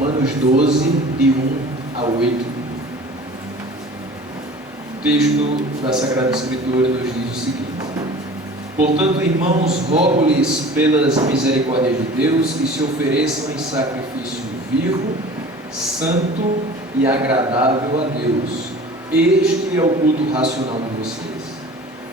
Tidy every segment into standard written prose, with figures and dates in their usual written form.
Romanos 12, de 1 a 8. O texto da Sagrada Escritura nos diz o seguinte: portanto, irmãos, rogo-lhes pelas misericórdias de Deus que se ofereçam em sacrifício vivo, santo e agradável a Deus. Este é o culto racional de vocês.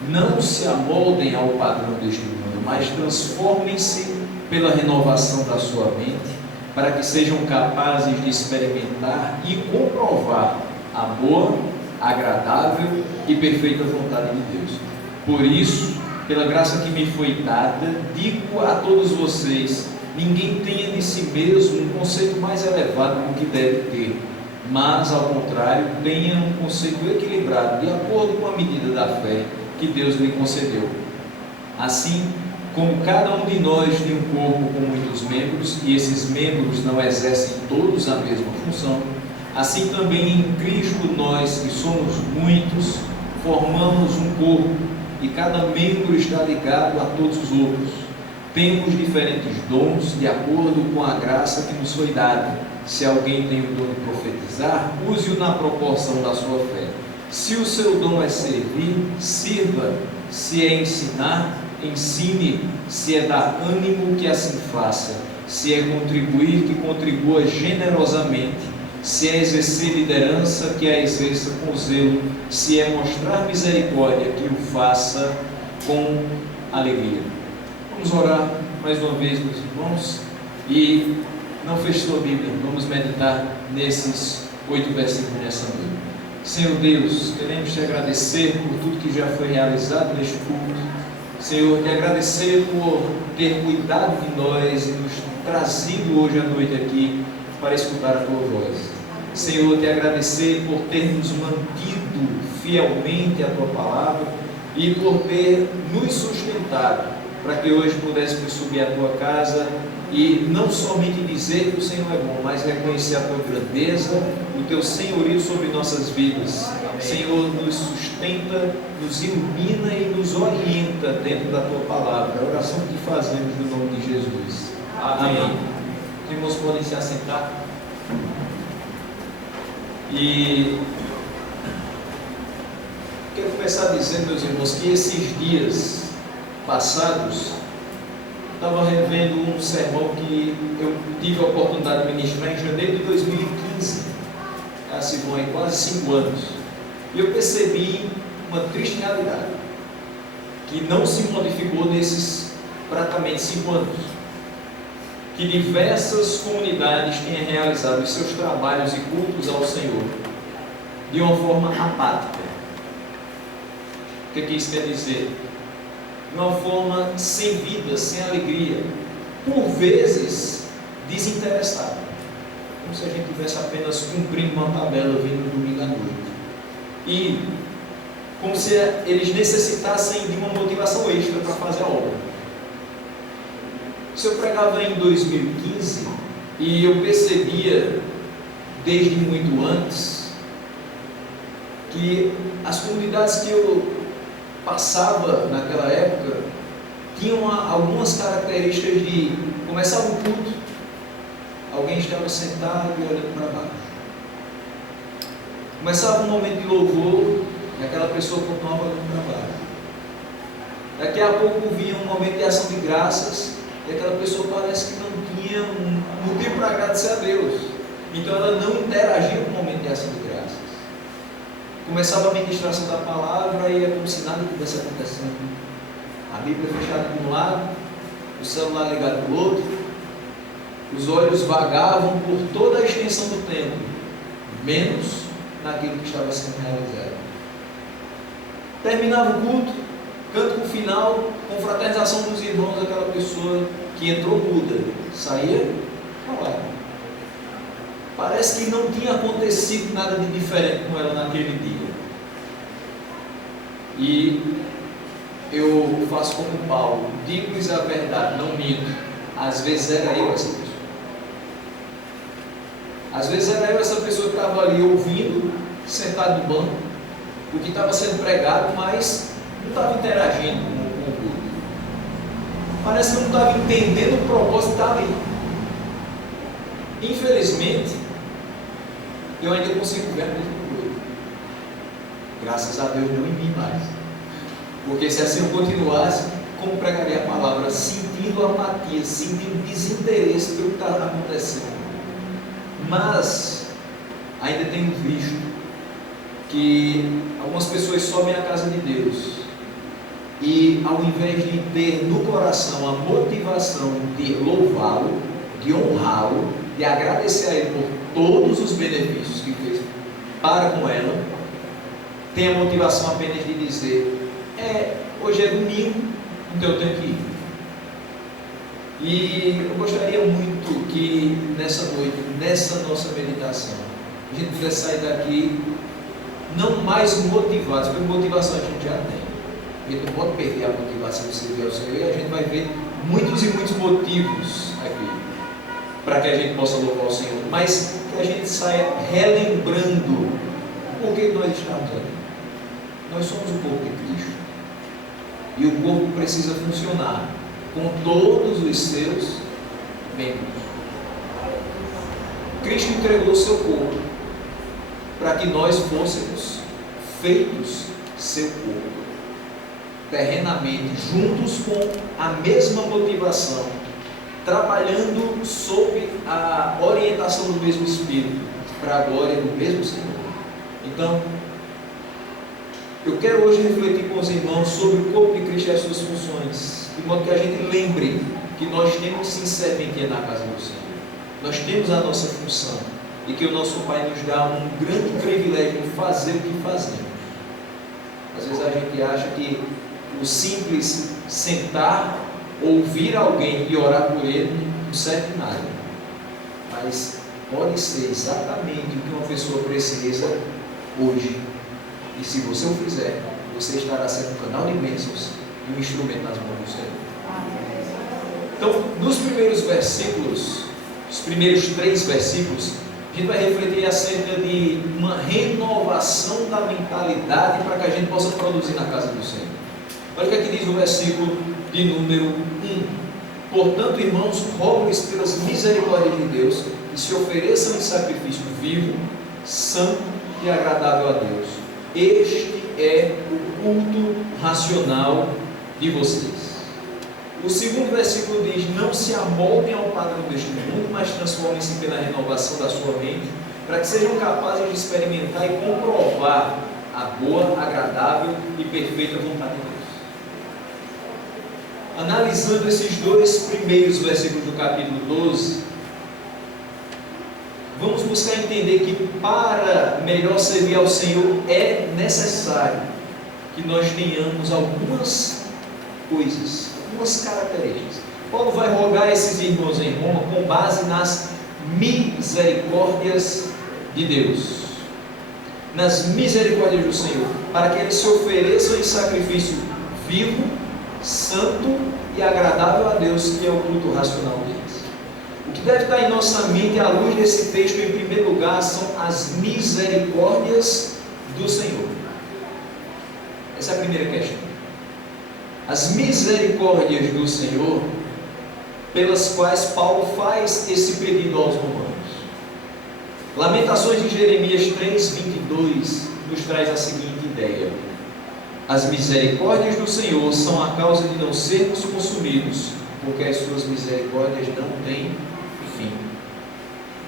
Não se amoldem ao padrão deste mundo, mas transformem-se pela renovação da sua mente, para que sejam capazes de experimentar e comprovar a boa, agradável e perfeita vontade de Deus. Por isso, pela graça que me foi dada, digo a todos vocês: ninguém tenha de si mesmo um conceito mais elevado do que deve ter, mas, ao contrário, tenha um conceito equilibrado, de acordo com a medida da fé que Deus lhe concedeu. Assim, como cada um de nós tem um corpo com muitos membros, e esses membros não exercem todos a mesma função, assim também em Cristo nós, que somos muitos, formamos um corpo, e cada membro está ligado a todos os outros. Temos diferentes dons de acordo com a graça que nos foi dada. Se alguém tem o dom de profetizar, use-o na proporção da sua fé. Se o seu dom é servir, sirva. Se é ensinar, ensine. Se é dar ânimo, que assim faça. Se é contribuir, que contribua generosamente. Se é exercer liderança, que a exerça com zelo. Se é mostrar misericórdia, que o faça com alegria. Vamos orar mais uma vez, meus irmãos, e não feche sua Bíblia, vamos meditar nesses 8 versículos nessa noite. Senhor Deus, queremos te agradecer por tudo que já foi realizado neste culto. Senhor, te agradecer por ter cuidado de nós e nos trazido hoje à noite aqui para escutar a tua voz. Senhor, te agradecer por ter nos mantido fielmente à tua palavra e por ter nos sustentado para que hoje pudéssemos subir à tua casa e não somente dizer que o Senhor é bom, mas reconhecer a tua grandeza, o teu senhorio sobre nossas vidas. Senhor, nos sustenta, nos ilumina e nos orienta dentro da tua palavra. A oração que fazemos no nome de Jesus. Amém. Os irmãos podem se assentar. E quero começar dizendo, meus irmãos, que esses dias passados estava revendo um sermão que eu tive a oportunidade de ministrar em janeiro de 2015. Assim vão aí quase 5 anos. E eu percebi uma triste realidade que não se modificou nesses praticamente 5 anos. Que diversas comunidades têm realizado os seus trabalhos e cultos ao Senhor de uma forma apática. O que isso quer dizer? De uma forma sem vida, sem alegria, por vezes desinteressada, como se a gente estivesse apenas cumprindo uma tabela vindo no domingo à noite, e como se eles necessitassem de uma motivação extra para fazer a obra. Se eu pregava em 2015 e eu percebia desde muito antes que as comunidades que eu passava naquela época tinham algumas características de começava o culto, alguém estava sentado e olhando para baixo. Começava um momento de louvor e aquela pessoa continuava olhando para baixo. Daqui a pouco vinha um momento de ação de graças e aquela pessoa parece que não tinha um motivo para agradecer a Deus. Então ela não interagia com o momento de ação de graças. Começava a ministração da palavra e é como se nada estivesse acontecendo. A Bíblia fechada de um lado, o celular ligado do outro, os olhos vagavam por toda a extensão do templo, menos naquilo que estava sendo realizado. Terminava o culto, canto final, confraternização dos irmãos, aquela pessoa que entrou muda, saía falava. Parece que não tinha acontecido nada de diferente com ela naquele dia. E eu faço como Paulo, digo-lhes a verdade, não minto. Às vezes era eu essa pessoa. Às vezes era eu essa pessoa que estava ali ouvindo, sentado no banco, o que estava sendo pregado, mas não estava interagindo com o culto. Parece que eu não estava entendendo o propósito de estar ali. Infelizmente, eu ainda consigo ver a mesma coisa. Graças a Deus, não em mim mais. Porque se assim eu continuasse, como pregaria a palavra? Sentindo apatia, sentindo desinteresse pelo que está acontecendo. Mas, ainda tenho visto que algumas pessoas sobem à casa de Deus e, ao invés de ter no coração a motivação de louvá-lo, de honrá-lo, de agradecer a Ele por todos os benefícios que fez para com ela, tem a motivação apenas de dizer: hoje é domingo, então eu tenho que ir. E eu gostaria muito que nessa noite, nessa nossa meditação, a gente pudesse sair daqui não mais motivados, porque motivação a gente já tem. A gente não pode perder a motivação de servir ao Senhor, e a gente vai ver muitos e muitos motivos aqui para que a gente possa louvar o Senhor, mas que a gente saia relembrando por que nós estamos aqui. Nós somos o corpo de Cristo, e o corpo precisa funcionar com todos os seus membros. Cristo entregou o seu corpo para que nós fôssemos feitos seu corpo, terrenamente, juntos com a mesma motivação, trabalhando sob a orientação do mesmo Espírito, para a glória do mesmo Senhor. Então, eu quero hoje refletir com os irmãos sobre o corpo de Cristo e as suas funções, de modo que a gente lembre que nós temos sim serventia na casa do Senhor. Nós temos a nossa função, e que o nosso Pai nos dá um grande privilégio de fazer o que fazemos. Às vezes a gente acha que o simples sentar, ouvir alguém e orar por ele não serve de nada, mas pode ser exatamente o que uma pessoa precisa hoje, e se você o fizer, você estará sendo um canal de bênçãos e um instrumento nas mãos do Senhor. Então, nos primeiros versículos, os primeiros 3 versículos, a gente vai refletir acerca de uma renovação da mentalidade para que a gente possa produzir na casa do Senhor. Olha o que aqui diz o versículo de número 1. Portanto, irmãos, rogo-lhes pelas misericórdias de Deus que se ofereçam em sacrifício vivo, santo e agradável a Deus. Este é o culto racional de vocês. O segundo versículo diz: não se amoldem ao padrão deste mundo, mas transformem-se pela renovação da sua mente, para que sejam capazes de experimentar e comprovar a boa, agradável e perfeita vontade de Deus. Analisando esses 2 primeiros versículos do capítulo 12, vamos buscar entender que para melhor servir ao Senhor é necessário que nós tenhamos algumas coisas, algumas características. Paulo vai rogar a esses irmãos em Roma com base nas misericórdias de Deus, nas misericórdias do Senhor, para que eles se ofereçam em sacrifício vivo, santo e agradável a Deus, que é o culto racional deles. O que deve estar em nossa mente à luz desse texto, em primeiro lugar, são as misericórdias do Senhor. Essa é a primeira questão. As misericórdias do Senhor, pelas quais Paulo faz esse pedido aos romanos. Lamentações de Jeremias 3:22 nos traz a seguinte ideia: as misericórdias do Senhor são a causa de não sermos consumidos, porque as suas misericórdias não têm fim.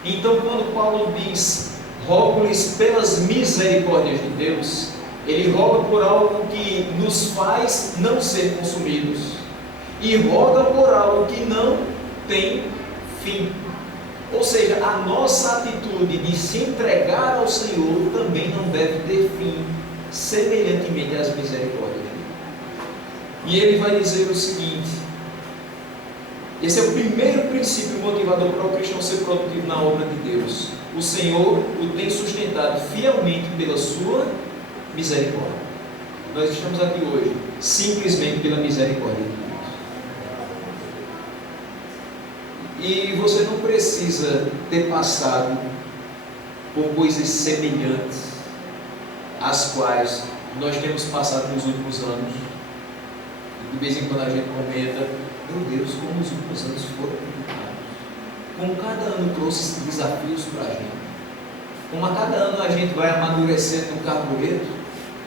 Então, quando Paulo diz: rogo-lhes pelas misericórdias de Deus, ele roga por algo que nos faz não ser consumidos, e roga por algo que não tem fim. Ou seja, a nossa atitude de se entregar ao Senhor também não deve ter fim, semelhantemente às misericórdias dele. E ele vai dizer o seguinte: esse é o primeiro princípio motivador para o cristão ser produtivo na obra de Deus. O Senhor o tem sustentado fielmente pela sua misericórdia. Nós estamos aqui hoje simplesmente pela misericórdia de Deus. E você não precisa ter passado por coisas semelhantes às quais nós temos passado nos últimos anos. De vez em quando a gente comenta: meu Deus, como os últimos anos foram complicados. como cada ano trouxe desafios para a gente, como a cada ano a gente vai amadurecendo no carbureto,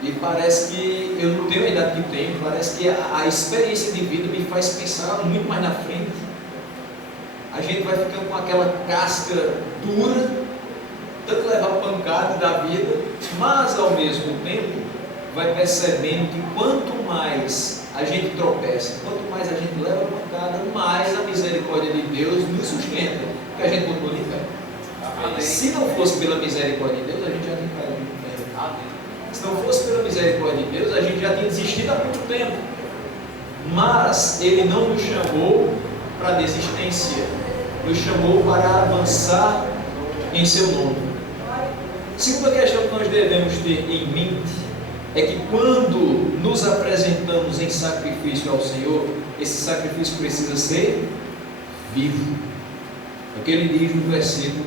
e parece que eu não tenho a idade que tenho, parece que a experiência de vida me faz pensar muito mais na frente. A gente vai ficando com aquela casca dura, tanto levar pancada da vida, mas ao mesmo tempo vai percebendo que quanto mais a gente tropeça, quanto mais a gente leva pancada, mais a misericórdia de Deus nos sustenta, porque a gente continua de pé. Se não fosse pela misericórdia de Deus, a gente já tinha caído muito tempo. Se não fosse pela misericórdia de Deus, a gente já tinha desistido há muito tempo. Mas Ele não nos chamou para desistência, nos chamou para avançar em seu nome. Segunda questão que nós devemos ter em mente é que quando nos apresentamos em sacrifício ao Senhor, esse sacrifício precisa ser vivo. É o que ele diz no versículo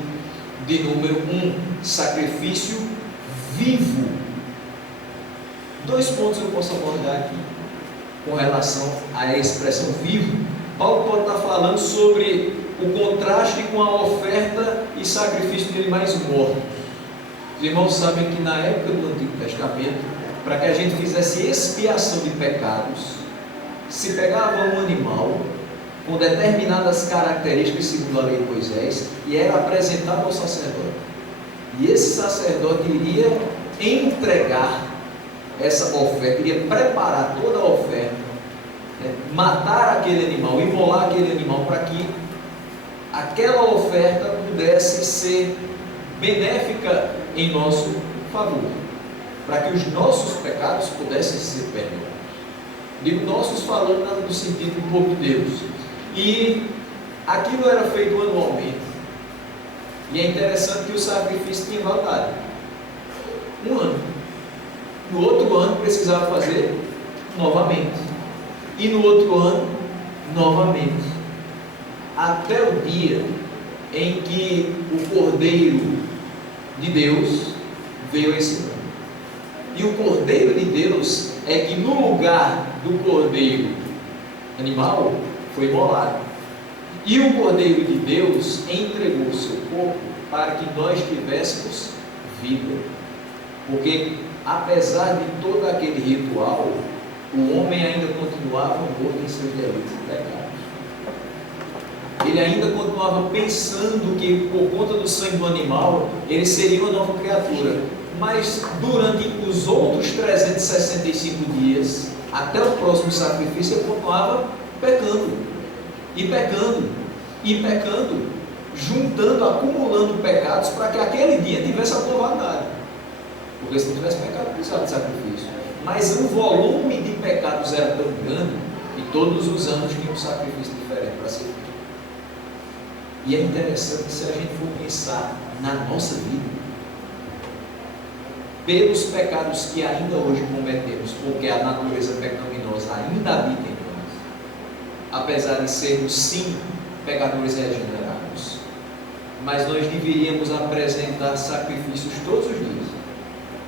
de número 1, sacrifício vivo. 2 pontos eu posso abordar aqui com relação à expressão vivo. Paulo pode estar falando sobre o contraste com a oferta e sacrifício de animais mortos. Os irmãos sabem que na época do Antigo Testamento, para que a gente fizesse expiação de pecados, se pegava um animal com determinadas características segundo a lei de Moisés e era apresentado ao sacerdote. E esse sacerdote iria entregar essa oferta, iria preparar toda a oferta, matar aquele animal, imolar aquele animal para que aquela oferta pudesse ser benéfica em nosso favor, para que os nossos pecados pudessem ser perdoados. Digo nossos falando no sentido do povo de Deus. E aquilo era feito anualmente. E é interessante que o sacrifício tinha validade. 1 ano. No outro ano precisava fazer novamente. E no outro ano, novamente. Até o dia em que o Cordeiro de Deus veio a esse mundo. E o Cordeiro de Deus é que no lugar do Cordeiro animal foi imolado. E o Cordeiro de Deus entregou o seu corpo para que nós tivéssemos vida. Porque apesar de todo aquele ritual, o homem ainda continuava morto em seus delitos e pecados. Ele ainda continuava pensando que por conta do sangue do animal, ele seria uma nova criatura. Mas durante os outros 365 dias, até o próximo sacrifício, ele continuava pecando, e pecando, e pecando, juntando, acumulando pecados para que aquele dia tivesse a tua validade. Porque se não tivesse pecado, precisava de sacrifício. Mas o volume de pecados era tão grande que todos os anos tinha um sacrifício diferente para ser feito. E é interessante que se a gente for pensar na nossa vida, pelos pecados que ainda hoje cometemos, porque a natureza pecaminosa ainda habita em nós, apesar de sermos sim pecadores regenerados, mas nós deveríamos apresentar sacrifícios todos os dias,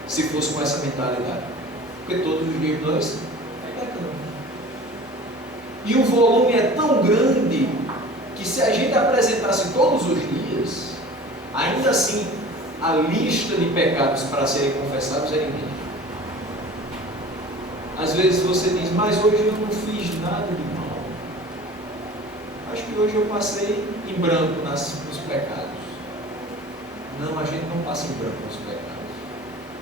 se fosse com essa mentalidade, porque todos os dias nós pecamos. E o volume é tão grande que se a gente apresentasse todos os dias, ainda assim a lista de pecados para serem confessados é imensa. Às vezes você diz, mas hoje eu não fiz nada de mal. Acho que hoje eu passei em branco nos pecados. Não, a gente não passa em branco nos pecados.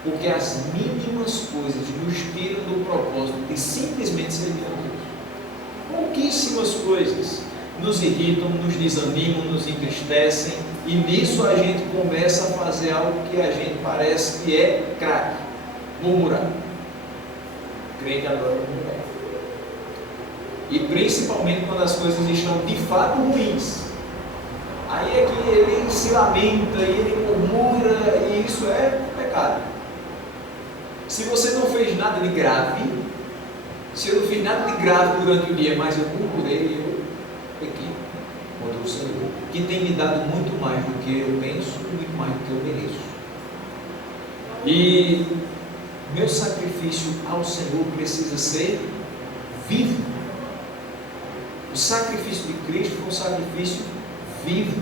Porque as mínimas coisas nos tiram do propósito de simplesmente servir a Deus. Pouquíssimas coisas nos irritam, nos desanimam, nos entristecem, e nisso a gente começa a fazer algo que a gente parece que é craque, murmurar. Crente adora murmurar. E principalmente quando as coisas estão de fato ruins. Aí é que ele se lamenta, e ele murmura, e isso é pecado. Se você não fez nada de grave, se eu não fiz nada de grave durante o dia, mas eu murmurei, eu pequei contra o Senhor, que tem me dado muito mais do que eu penso e muito mais do que eu mereço. E meu sacrifício ao Senhor precisa ser vivo. O sacrifício de Cristo foi um sacrifício vivo.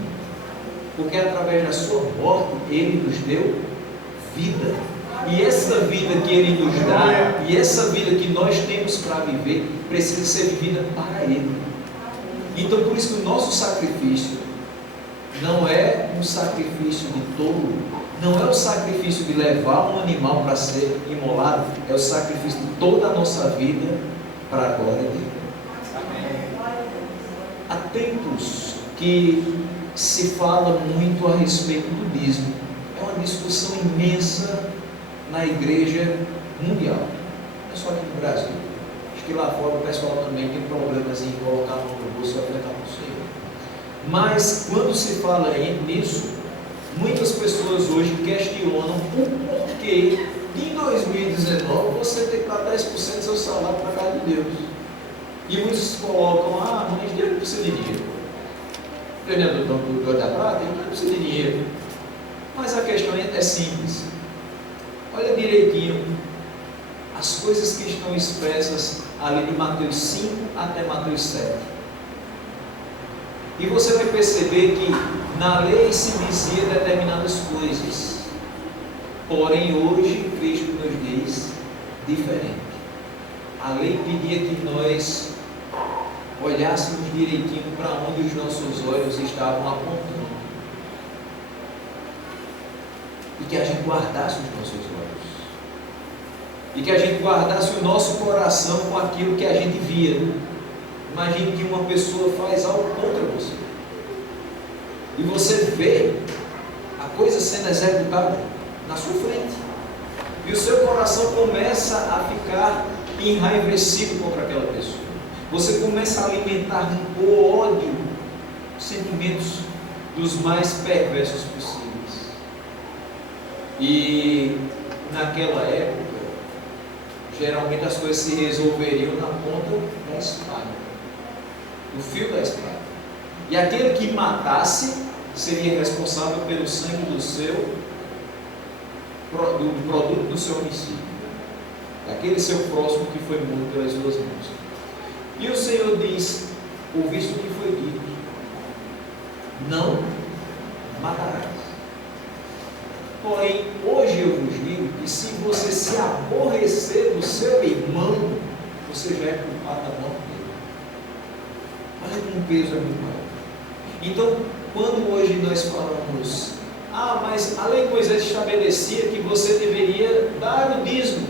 porque através da sua morte Ele nos deu vida. E essa vida que Ele nos dá, e essa vida que nós temos para viver, precisa ser vivida para Ele. Então por isso que o nosso sacrifício não é um sacrifício de tolo, não é o sacrifício de levar um animal para ser imolado, é o sacrifício de toda a nossa vida para a glória dele. Há tempos que se fala muito a respeito do dízimo. É uma discussão imensa na igreja mundial, não é só aqui no Brasil. Acho que lá fora o pessoal também tem problemas em colocar a mão no bolso e ofertar para o Senhor. Mas quando se fala nisso, muitas pessoas hoje questionam o porquê de em 2019 você tem que dar 10% do seu salário para a casa de Deus. E muitos colocam, mas Deus não precisa de dinheiro. Treinador do da prata, ele não precisa de dinheiro. Mas a questão é simples. Olha direitinho as coisas que estão expressas ali de Mateus 5 até Mateus 7. E você vai perceber que na lei se dizia determinadas coisas, porém hoje Cristo nos diz diferente. A lei pedia que nós olhássemos direitinho para onde os nossos olhos estavam apontando e que a gente guardasse os nossos olhos e que a gente guardasse o nosso coração com aquilo que a gente via. Imagine que uma pessoa faz algo contra você e você vê a coisa sendo executada na sua frente e o seu coração começa a ficar enraivecido contra aquela pessoa. Você começa a alimentar rancor, ódio, sentimentos dos mais perversos possíveis. E naquela época, geralmente as coisas se resolveriam na ponta da espada, no fio da espada. E aquele que matasse seria responsável pelo sangue do produto do seu homicídio, daquele seu próximo que foi morto pelas suas mãos. E o Senhor diz, ouviste o que foi dito, não matarás. Porém, hoje eu vos digo que se você se aborrecer do seu irmão, você já é culpado da morte dele. Olha como o peso é muito maior. Então, quando hoje nós falamos, mas a lei de Moisés estabelecia que você deveria dar o dízimo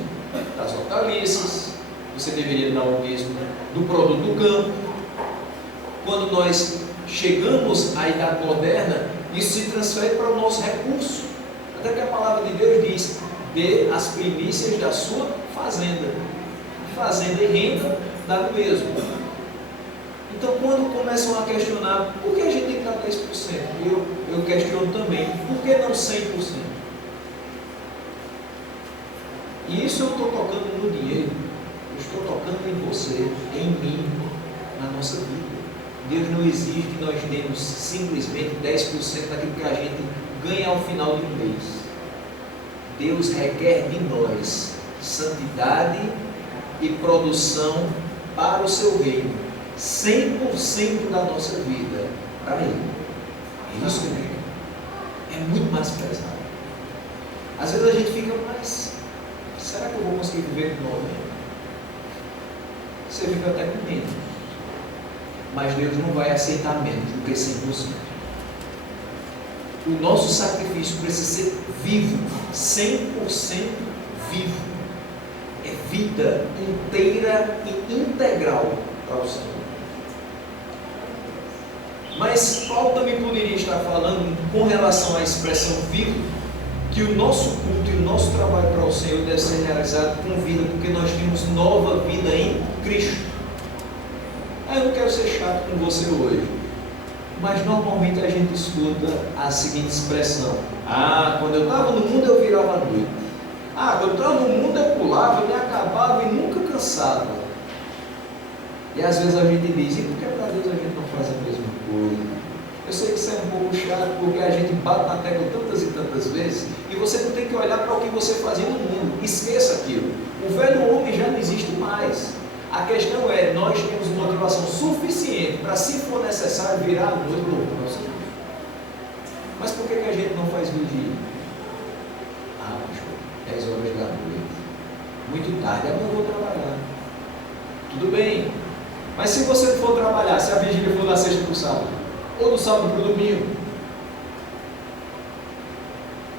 das hortaliças, você deveria dar o dízimo do produto do campo. Quando nós chegamos à idade moderna, isso se transfere para o nosso recurso. Até que a palavra de Deus diz, dê as primícias da sua fazenda. Fazenda e renda dá no mesmo. Então, quando começam a questionar, por que a gente tem que dar 10%? Eu questiono também, por que não 100%? E isso eu estou tocando no dinheiro, eu estou tocando em você, em mim, na nossa vida. Deus não exige que nós demos simplesmente 10% daquilo que a gente ganha ao final de um mês. Deus requer de nós santidade e produção para o seu reino, 100% da nossa vida para Ele. É isso que Ele quer. É muito mais pesado. Às vezes a gente fica, mas será que eu vou conseguir viver com 90%? Você fica até com menos. Mas Deus não vai aceitar menos do que 100%. O nosso sacrifício precisa ser vivo, 100% vivo. É vida inteira e integral para o Senhor. Mas Paulo também poderia estar falando com relação à expressão vivo, que o nosso culto e o nosso trabalho para o Senhor deve ser realizado com vida, porque nós temos nova vida em Cristo. Eu não quero ser chato com você hoje, mas normalmente a gente escuta a seguinte expressão: quando eu estava no mundo eu virava a noite, quando eu estava no mundo eu pulava, eu me acabava e nunca cansava. E às vezes a gente diz, e por que para Deus a gente não faz a mesma coisa? Eu sei que isso é um pouco chato, porque a gente bate na tecla tantas e tantas vezes, e você não tem que olhar para o que você fazia no mundo, esqueça aquilo. O velho homem já não existe mais. A questão é, nós temos motivação suficiente para, se for necessário, virar a noite do nosso Deus. Mas por que a gente não faz vigia? Ah, pastor, 10 horas da noite, muito tarde, eu não vou trabalhar. Tudo bem, mas se você for trabalhar, se a vigília for da sexta para o sábado, ou do sábado para o domingo,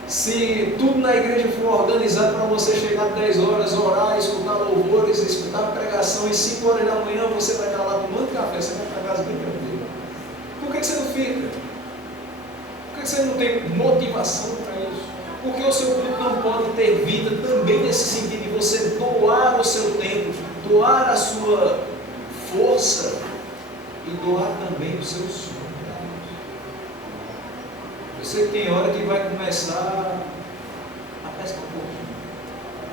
se tudo na igreja for organizado para você chegar às 10 horas, orar, escutar louvores, escutar pregação, e 5 horas da manhã você vai estar lá tomando café, você vai para casa bem tranquilo. Por que você não fica? Por que você não tem motivação para isso? Porque o seu culto não pode ter vida também nesse sentido de você doar o seu tempo, doar a sua força e doar também o seu sono. Eu sei que tem hora que vai começar a pescar um pouquinho.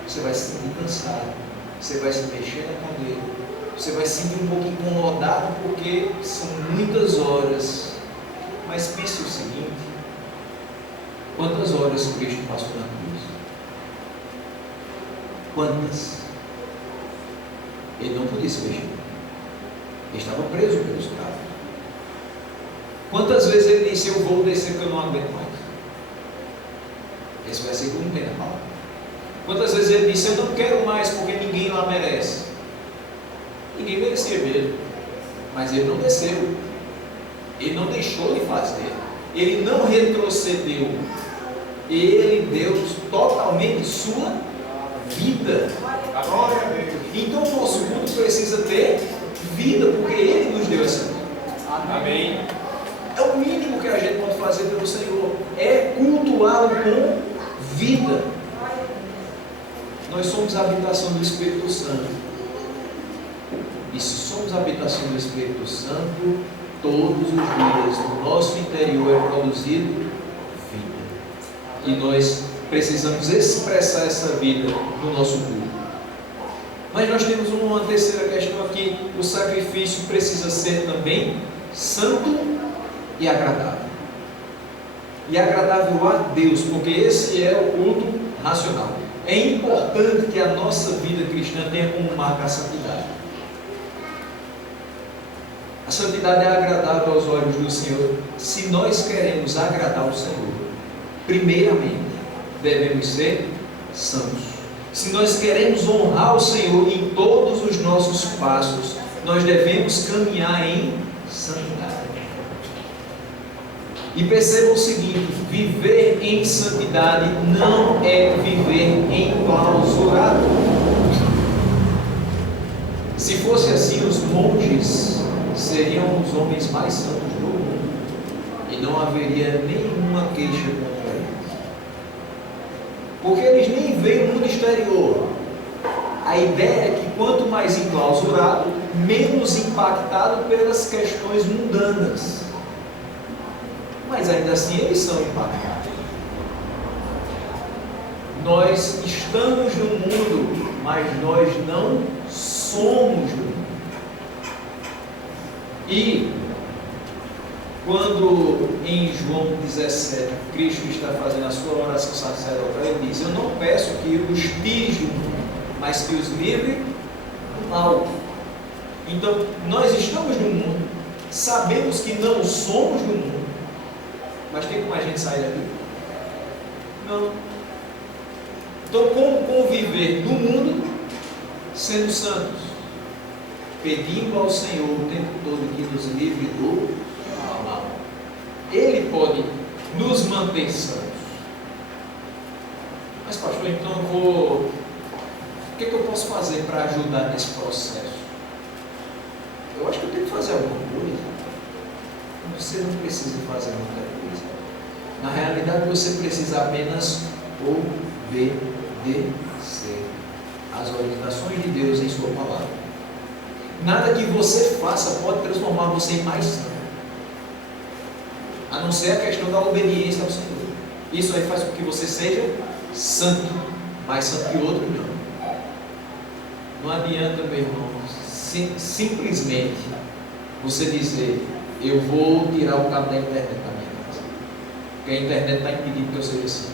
Você vai se sentir cansado, você vai se mexer na cadeira, você vai se sentir um pouco incomodado porque são muitas horas. Mas pense o seguinte: quantas horas Cristo passou na cruz? Quantas? Ele não podia se mexer. Ele estava preso pelos escravos. Quantas vezes ele disse: eu vou descer porque eu não aguento mais? Esse vai ser o que na palavra. Quantas vezes ele disse: eu não quero mais porque ninguém lá merece? Ninguém merecia mesmo. Mas ele não desceu. Ele não deixou de fazer. Ele não retrocedeu. Ele deu totalmente sua vida. Então o nosso mundo precisa ter vida, porque Ele nos deu essa vida. Amém. É o mínimo que a gente pode fazer pelo Senhor, é cultuá-lo com vida. Nós somos a habitação do Espírito Santo. E se somos a habitação do Espírito Santo, todos os dias no nosso interior é produzido vida. E nós precisamos expressar essa vida no nosso culto. Mas nós temos uma terceira questão aqui: o sacrifício precisa ser também santo e agradável. E agradável a Deus, porque esse é o culto racional. É importante que a nossa vida cristã tenha como marca a santidade. A santidade é agradável aos olhos do Senhor. Se nós queremos agradar o Senhor, primeiramente devemos ser santos. Se nós queremos honrar o Senhor em todos os nossos passos, nós devemos caminhar em santidade. E perceba o seguinte: viver em santidade não é viver enclausurado. Se fosse assim, os monges seriam os homens mais santos do mundo e não haveria nenhuma queixa contra eles, porque eles nem veem o mundo exterior. A ideia é que quanto mais enclausurado, menos impactado pelas questões mundanas. Mas ainda assim eles são impactados. Nós estamos no mundo, mas nós não somos do mundo. E quando em João 17 Cristo está fazendo a sua oração sacerdotal, ele diz: eu não peço que os tires do mundo, mas que os livre do mal. Então nós estamos no mundo, sabemos que não somos do mundo, mas tem como a gente sair daqui? Não. Então, como conviver no mundo sendo santos? Pedindo ao Senhor o tempo todo que nos livre do mal. Ele pode nos manter santos. Mas pastor, então o que eu posso fazer para ajudar nesse processo? Eu acho que eu tenho que fazer alguma coisa. Você não precisa fazer muita coisa. Na realidade, você precisa apenas obedecer às orientações de Deus em sua palavra. Nada que você faça pode transformar você em mais santo, a não ser a questão da obediência ao Senhor. Isso aí faz com que você seja santo, mais santo que outro não. Não adianta, meu irmão, simplesmente você dizer: eu vou tirar o cabo da internet da minha casa, porque a internet está impedindo que eu seja assim.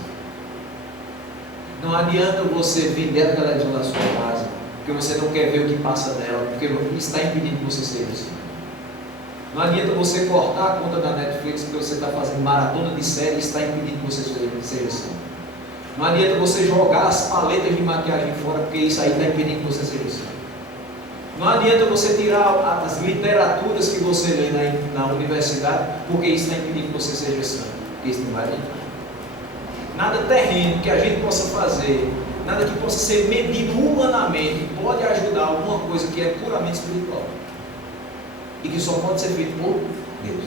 Não adianta você vender a televisão da sua casa, porque você não quer ver o que passa nela, porque isso está impedindo que você seja assim. Não adianta você cortar a conta da Netflix porque você está fazendo maratona de série e está impedindo que você seja santo. Não adianta você jogar as paletas de maquiagem fora porque isso aí está impedindo que você seja santo. Não adianta você tirar as literaturas que você lê na universidade porque isso está impedindo que você seja santo. Porque isso não vai adiantar. Nada terreno que a gente possa fazer, nada que possa ser medido humanamente pode ajudar alguma coisa que é puramente espiritual. E que só pode ser feito por Deus.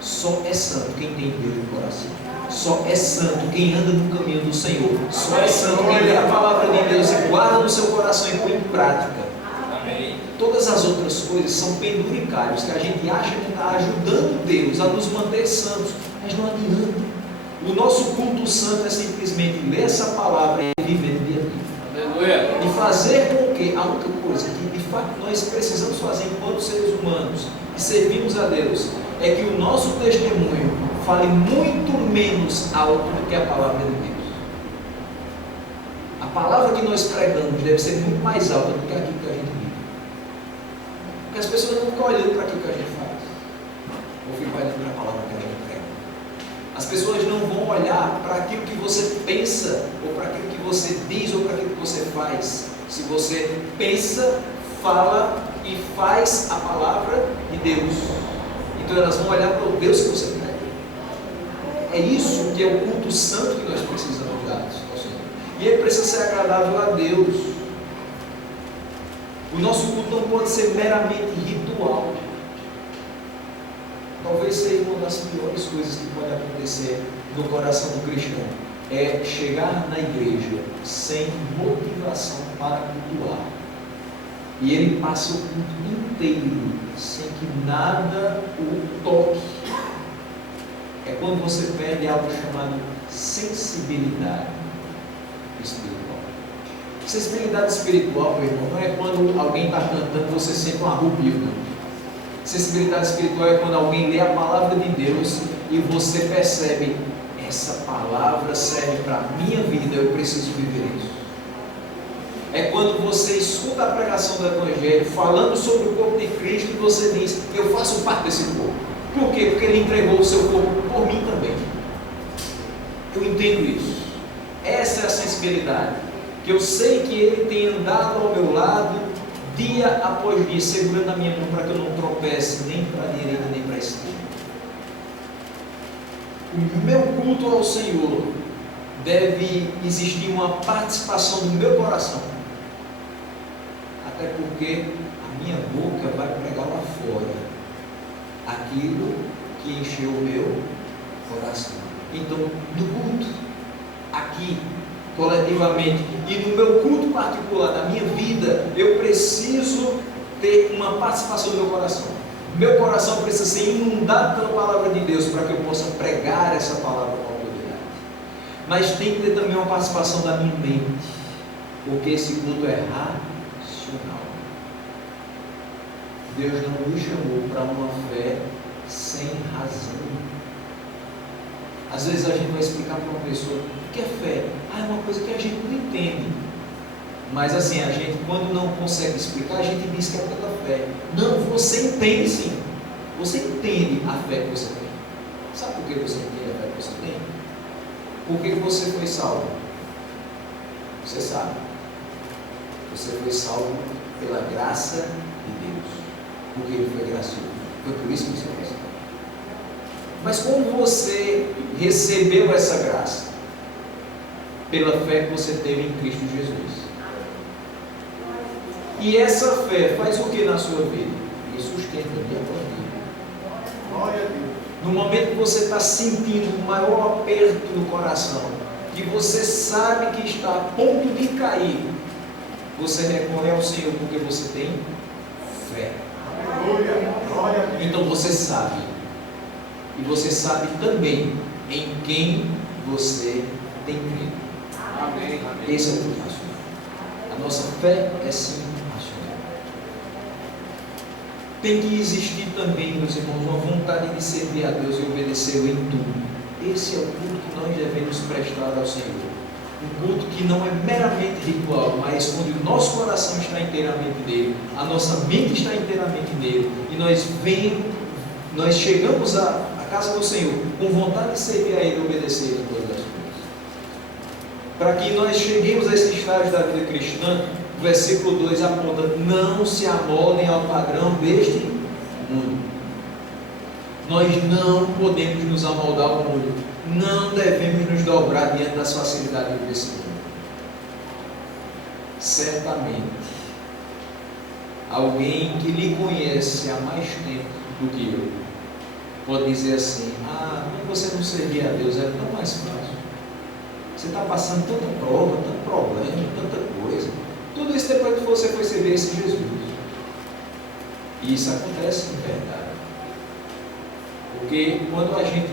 Só é santo quem tem Deus no coração. Só é santo quem anda no caminho do Senhor. Só é santo quem lê a palavra de Deus e guarda no seu coração e põe em prática. Amém. Todas as outras coisas são penduricalhos que a gente acha que está ajudando Deus a nos manter santos, mas não adianta. O nosso culto santo é simplesmente ler essa palavra e viver no dia a dia. E fazer com que a única coisa que de fato nós precisamos fazer enquanto seres humanos e servimos a Deus é que o nosso testemunho fale muito menos alto do que a palavra de Deus. A palavra que nós pregamos deve ser muito mais alta do que aquilo que a gente vive. Porque as pessoas não ficam olhando para aquilo que a gente faz, ou ficam olhando para a palavra que a gente prega. As pessoas não vão olhar para aquilo que você pensa, ou para aquilo que você diz, ou para aquilo que você faz. Se você pensa, fala e faz a palavra de Deus, então elas vão olhar para o Deus que você prega. É isso que é o culto santo que nós precisamos dar ao Senhor. E ele precisa ser agradável a Deus. O nosso culto não pode ser meramente ritual. Talvez seja uma das piores coisas que pode acontecer no coração do cristão. É chegar na igreja sem motivação para cultuar. E ele passa o culto inteiro sem que nada o toque. É quando você perde algo chamado sensibilidade espiritual. Sensibilidade espiritual, meu irmão, não é quando alguém está cantando e você sente um arrepio, não. Sensibilidade espiritual é quando alguém lê a palavra de Deus e você percebe, essa palavra serve para a minha vida, eu preciso viver isso. É quando você escuta a pregação do Evangelho falando sobre o corpo de Cristo e você diz, eu faço parte desse corpo. Por quê? Porque Ele entregou o seu corpo por mim também. Eu entendo isso. Essa é a sensibilidade. Que eu sei que Ele tem andado ao meu lado dia após dia, segurando a minha mão para que eu não tropece nem para a direita nem para a esquerda. O meu culto ao Senhor deve existir uma participação do meu coração. Até porque a minha boca vai pregar lá fora aquilo que encheu o meu coração. Então, no culto, aqui, coletivamente, e no meu culto particular, na minha vida, eu preciso ter uma participação do meu coração. Meu coração precisa ser inundado pela palavra de Deus para que eu possa pregar essa palavra com autoridade. Mas tem que ter também uma participação da minha mente, porque esse culto é racional. Deus não nos chamou para uma fé sem razão. Às vezes a gente vai explicar para uma pessoa o que é fé. É uma coisa que a gente não entende. Mas assim, a gente quando não consegue explicar, a gente diz que é pela fé. Não, você entende sim. Você entende a fé que você tem. Sabe por que você entende a fé que você tem? Por que você foi salvo? Você sabe. Você foi salvo pela graça de Deus. Porque Ele foi gracioso. Foi por isso que você foi salvo. Mas como você recebeu essa graça? Pela fé que você teve em Cristo Jesus. E essa fé faz o que na sua vida? Ele sustenta dia após dia. No momento que você está sentindo o maior aperto no coração, que você sabe que está a ponto de cair, você recorre ao Senhor porque você tem fé. Então você sabe. E você sabe também em quem você tem crido. Amém. Esse é o culto racional. A nossa fé é sim racional. Tem que existir também, meus irmãos, uma vontade de servir a Deus e obedecê-lo em tudo. Esse é o culto que nós devemos prestar ao Senhor. Um culto que não é meramente ritual, mas onde o nosso coração está inteiramente nele, a nossa mente está inteiramente nele, e nós nós chegamos à casa do Senhor com vontade de servir a Ele e obedecer em todas as coisas. Para que nós cheguemos a esse estágio da vida cristã, o versículo 2 aponta: não se amoldem ao padrão deste mundo. Nós não podemos nos amoldar ao mundo, não devemos nos dobrar diante das facilidades desse mundo. Certamente, alguém que lhe conhece há mais tempo do que eu pode dizer assim: quando você não servia a Deus era tão mais fácil, você está passando tanta prova, tanto problema, tanta coisa, tudo isso depois que você foi servir esse Jesus. E isso acontece em verdade, porque quando a gente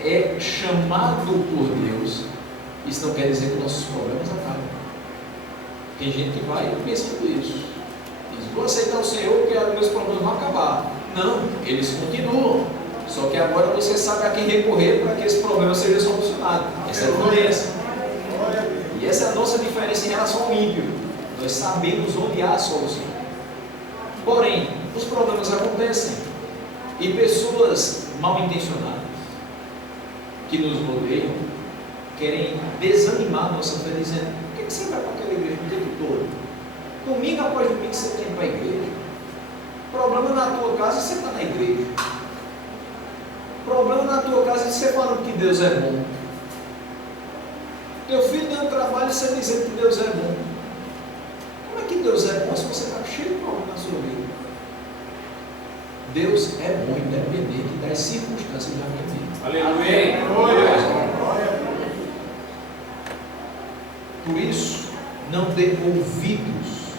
é chamado por Deus, isso não quer dizer que nossos problemas acabam. Tem gente que vai pensando isso, diz: vou aceitar o Senhor porque os meus problemas vão acabar. Não, eles continuam, só que agora você sabe a quem recorrer para que esse problema seja solucionado. Essa é a diferença, e essa é a nossa diferença em relação ao ímpio. Nós sabemos onde há a solução. Porém, os problemas acontecem, e pessoas mal intencionadas que nos rodeiam querem desanimar nossa fé, dizendo: por que você vai para aquela igreja o tempo todo? Domingo após domingo você tem que ir para a igreja. Problema na tua casa, você está na igreja. Problema na tua casa, você falando que Deus é bom. Teu filho dando trabalho e você dizendo que Deus é bom. Como é que Deus é bom se você está cheio de problema na sua vida? Deus é bom, independente das circunstâncias da minha vida. Aleluia! Por isso, não dê ouvidos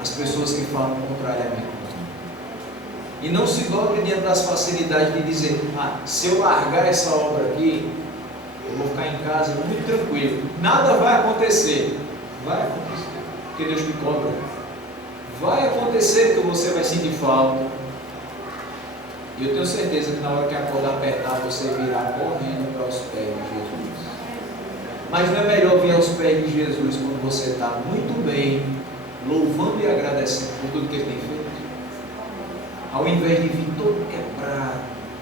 às pessoas que falam contrariamente. E não se dobre diante das facilidades de dizer: se eu largar essa obra aqui, eu vou ficar em casa muito tranquilo, nada vai acontecer. Vai acontecer, porque Deus te cobra. Vai acontecer que você vai sentir falta. E eu tenho certeza que na hora que a corda apertar, você virá correndo para os pés de Jesus. Mas não é melhor vir aos pés de Jesus quando você está muito bem, louvando e agradecendo por tudo que Ele tem feito, ao invés de vir todo quebrado,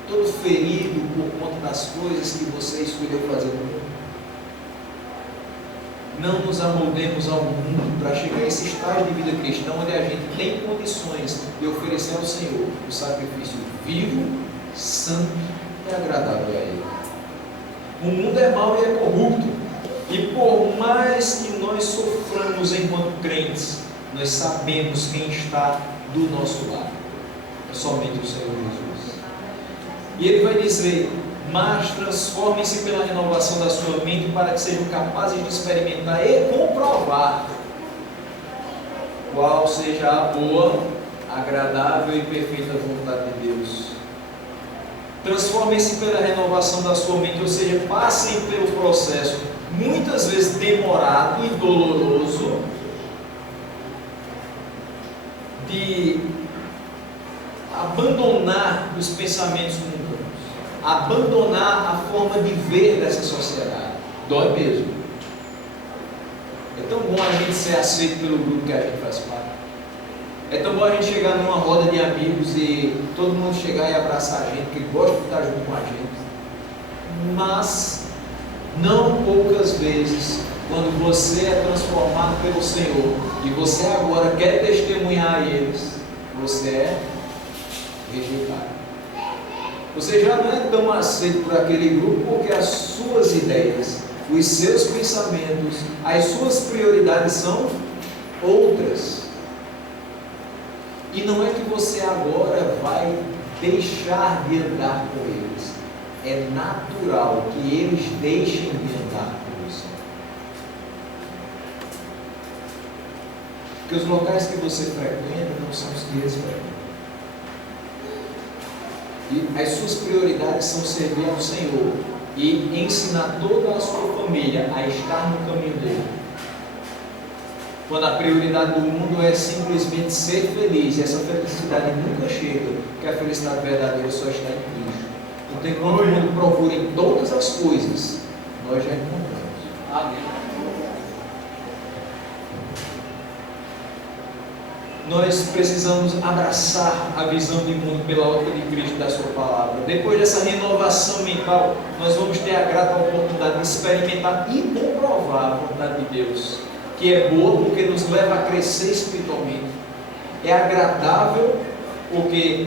todo ferido por conta das coisas que você escolheu fazer no mundo? Não nos amoldemos ao mundo para chegar a esse estágio de vida cristã onde a gente tem condições de oferecer ao Senhor o sacrifício vivo, santo e agradável a Ele. O mundo é mau e é corrupto, e por mais que nós soframos enquanto crentes, nós sabemos quem está do nosso lado. É somente o Senhor Jesus. E Ele vai dizer: mas transformem-se pela renovação da sua mente para que sejam capazes de experimentar e comprovar qual seja a boa, agradável e perfeita vontade de Deus. Transformem-se pela renovação da sua mente, ou seja, passem pelo processo, muitas vezes demorado e doloroso, de abandonar os pensamentos mundanos, abandonar a forma de ver dessa sociedade. Dói mesmo. É tão bom a gente ser aceito pelo grupo que a gente faz parte. É tão bom a gente chegar numa roda de amigos e todo mundo chegar e abraçar a gente, que gosta de estar junto com a gente. Mas não poucas vezes, quando você é transformado pelo Senhor e você agora quer testemunhar a eles, você é rejeitado. Você já não é tão aceito por aquele grupo porque as suas ideias, os seus pensamentos, as suas prioridades são outras. E não é que você agora vai deixar de andar com eles. É natural que eles deixem de andar com você. Porque os locais que você frequenta não são os que eles frequentam. E as suas prioridades são servir ao Senhor e ensinar toda a sua família a estar no caminho dele. Quando a prioridade do mundo é simplesmente ser feliz, e essa felicidade nunca chega, porque a felicidade verdadeira só está em Cristo. Então, enquanto o mundo procura em todas as coisas, nós já encontramos. Amém. nós precisamos abraçar a visão do mundo pela ótica de Cristo e da sua palavra. Depois dessa renovação mental, nós vamos ter a grata oportunidade de experimentar e comprovar a vontade de Deus, que é boa porque nos leva a crescer espiritualmente, é agradável porque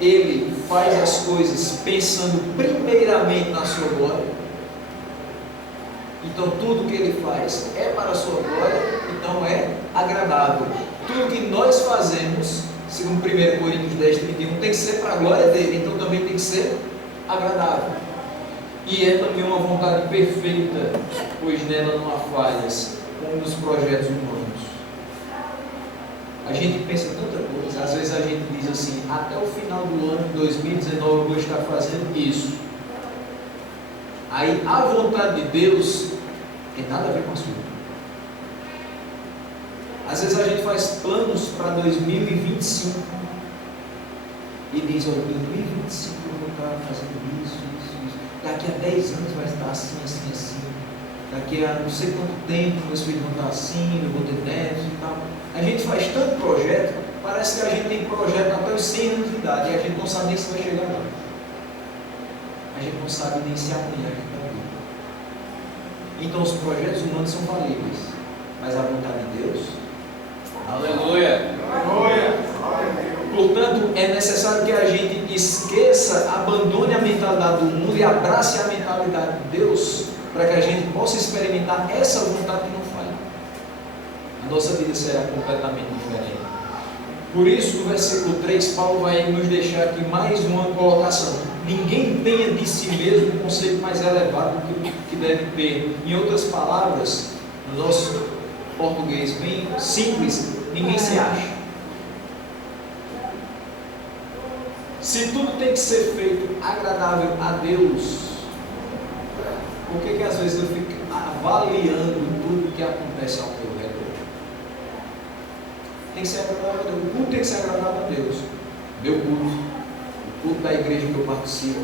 Ele faz as coisas pensando primeiramente na sua glória. Então tudo que Ele faz é para a sua glória, então é agradável. Tudo que nós fazemos, segundo 1 Coríntios 10, 31, tem que ser para a glória dele, então também tem que ser agradável. E é também uma vontade perfeita, pois nela não há falhas, como nos projetos humanos. A gente pensa tanta coisa, às vezes a gente diz assim, até o final do ano de 2019 eu vou estar fazendo isso. Aí a vontade de Deus tem nada a ver com a sua. Às vezes a gente faz planos para 2025 e diz, olha, 2025 eu vou estar fazendo isso. Daqui a 10 anos vai estar assim. Daqui a não sei quanto tempo meus filhos vão estar assim, eu vou ter netos e tal. A gente faz tanto projeto, parece que a gente tem projeto até os 100 anos de idade e a gente não sabe nem se vai chegar lá. A gente não sabe nem se amanhã a gente está vivo. Então os projetos humanos são falíveis, mas a vontade de Deus, aleluia, Aleluia. portanto, é necessário que a gente esqueça, abandone a mentalidade do mundo e abrace a mentalidade de Deus, para que a gente possa experimentar essa vontade que não falha. A nossa vida será completamente diferente. Por isso, no versículo 3, Paulo vai nos deixar aqui mais uma colocação. Ninguém tenha de si mesmo um conceito mais elevado do que deve ter. Em outras palavras, no nosso português bem simples, ninguém se acha. Se tudo tem que ser feito agradável a Deus, por que às vezes eu fico avaliando tudo que acontece ao meu redor? Tem que ser agradável a Deus. O culto tem que ser agradável a Deus. Meu culto, o culto da igreja que eu participo,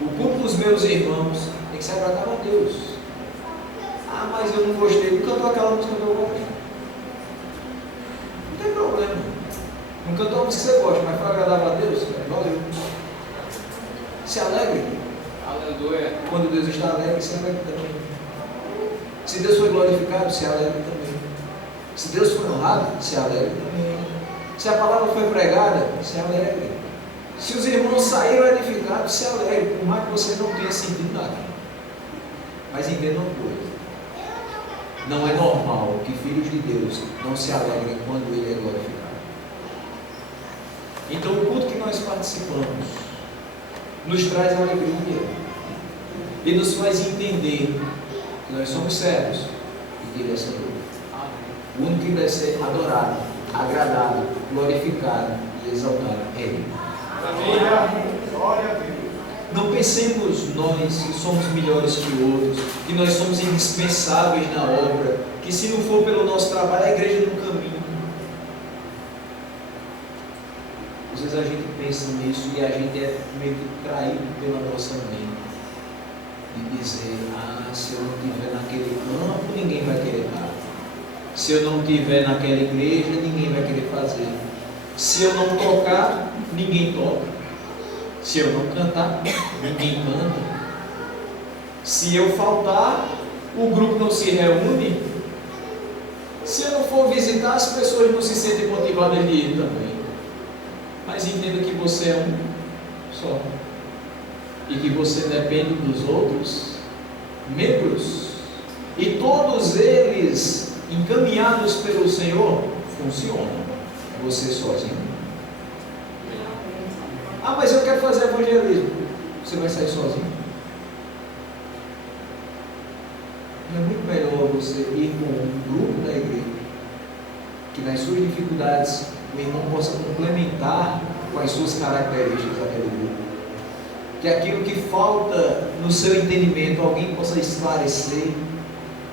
o culto dos meus irmãos, tem que ser agradável a Deus. Ah, mas eu não gostei. Não cantou aquela música que eu gosto. Não tem problema. Não cantou a música que você gosta, mas foi agradável a Deus? Valeu. Se alegre. aleluia. Quando Deus está alegre, se alegre também. Se Deus foi glorificado, se alegre também. Se Deus foi honrado, se alegre também. Se a palavra foi pregada, se alegre. Se os irmãos saíram edificados, se alegre, por mais que você não tenha sentido nada. Mas entenda uma coisa: não é normal que filhos de Deus não se alegrem quando Ele é glorificado. Então o culto que nós participamos nos traz alegria e nos faz entender que nós somos servos e que Ele é Senhor. O único que deve ser adorado, agradado, glorificado e exaltado é Ele. Glória a Deus. Não pensemos nós que somos melhores que outros, que nós somos indispensáveis na obra, que se não for pelo nosso trabalho, a igreja não caminha. Às vezes a gente pensa nisso e a gente é meio que traído pela nossa mente. De dizer, se eu não estiver naquele campo, ninguém vai querer dar. Se eu não estiver naquela igreja, ninguém vai querer fazer. Se eu não tocar, ninguém toca. Se eu não cantar, ninguém canta. Se eu faltar, o grupo não se reúne. Se eu não for visitar, as pessoas não se sentem motivadas de ir também. Mas entenda que você é um só. E que você depende dos outros membros. E todos eles, encaminhados pelo Senhor, funcionam. Você sozinho. Mas eu quero fazer evangelismo. Você vai sair sozinho? É muito melhor você ir com um grupo da igreja, que nas suas dificuldades o irmão possa complementar com as suas características daquele grupo. Que aquilo que falta no seu entendimento, alguém possa esclarecer